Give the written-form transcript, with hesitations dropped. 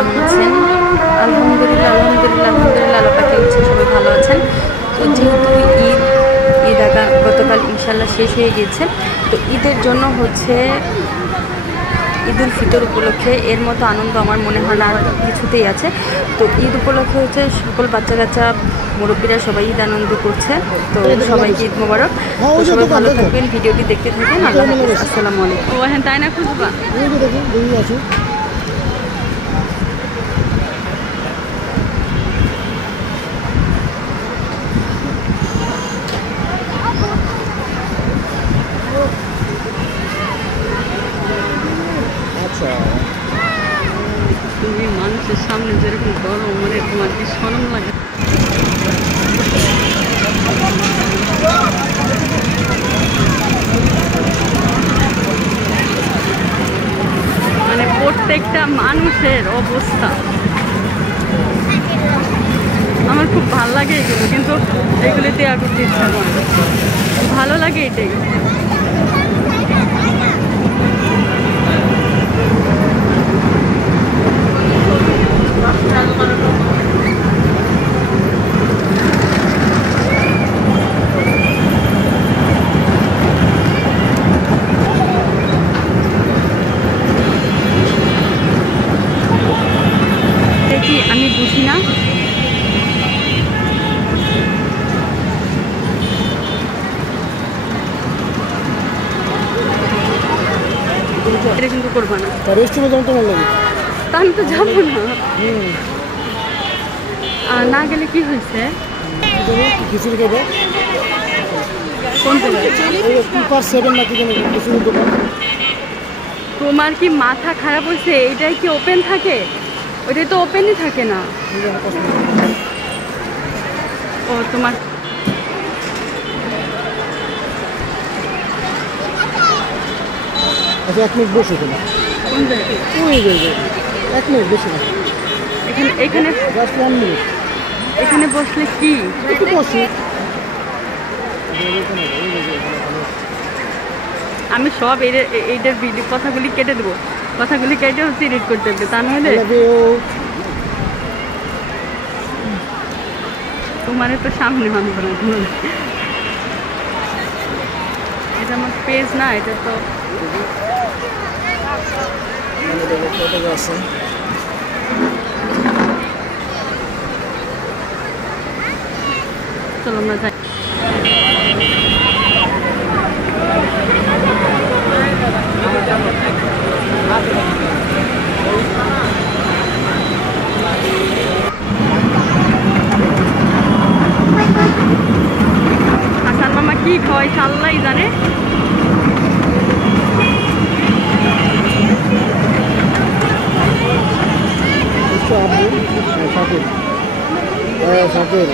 কেমন আছেন? আলহামদুলিল্লাহ আলহামদুলিল্লাহ আলহামদুলিল্লাহ আল্লাহ পাকের ইচ্ছে সবাই ভালো আছেন। তো যেহেতু ঈদ গতকাল ইনশাল্লাহ শেষ হয়ে গিয়েছে, তো ঈদের জন্য হচ্ছে ঈদুল ফিতর উপলক্ষে এর মতো আনন্দ আমার মনে হয় না আর কিছুতেই আছে। তো ঈদ উপলক্ষে হচ্ছে সকল বাচ্চা কাচ্চা মুরব্বীরা সবাই ঈদ আনন্দ করছে। তো সবাইকে ঈদ মোবারক। তো সবাই ভালো থাকবেন, ভিডিওটি দেখতে থাকেন। আল্লাহ হাফেজ, আসসালামু আলাইকুম। ও হ্যাঁ, তাই না খুঁজবা তুমি মানুষের সামনে যেরকম গরম, মানে তোমার কি শরম লাগে? মানে প্রত্যেকটা মানুষের অবস্থা আমার খুব ভালো লাগে এগুলো, কিন্তু এগুলি দেওয়া করতে ইচ্ছা করে, ভালো লাগে এটাই। দেখি আমি বুঝি না, এটা কিন্তু করবো না। তা আমি তো যাবো না, আর না গেলে কি হয়েছে? তোমার কি মাথা খারাপ হয়েছে? এটাই কি ওপেন থাকে? ওইটাই তো ওপেনই থাকে না। ও তোমার আচ্ছা, 1 মিনিট বসে তোমার কোন জায়গায়? 1 মিনিট বেশি না, এখানে এখানে জাস্ট 1 মিনিট। এখানে বসলে কি? একটু বসে আমি সব এইটার ভিডিও কথাগুলি কেটে দেবো, কথাগুলি কেটে হচ্ছে এডিট করতে হবে, তা নাহলে তোমার তো সামনে মানব না। এটা আমার পেজ না, এটা তো চলো আমরা যাই। হাসান মামা কি খাওয়াইছে আল্লাহই জানে। শাকিল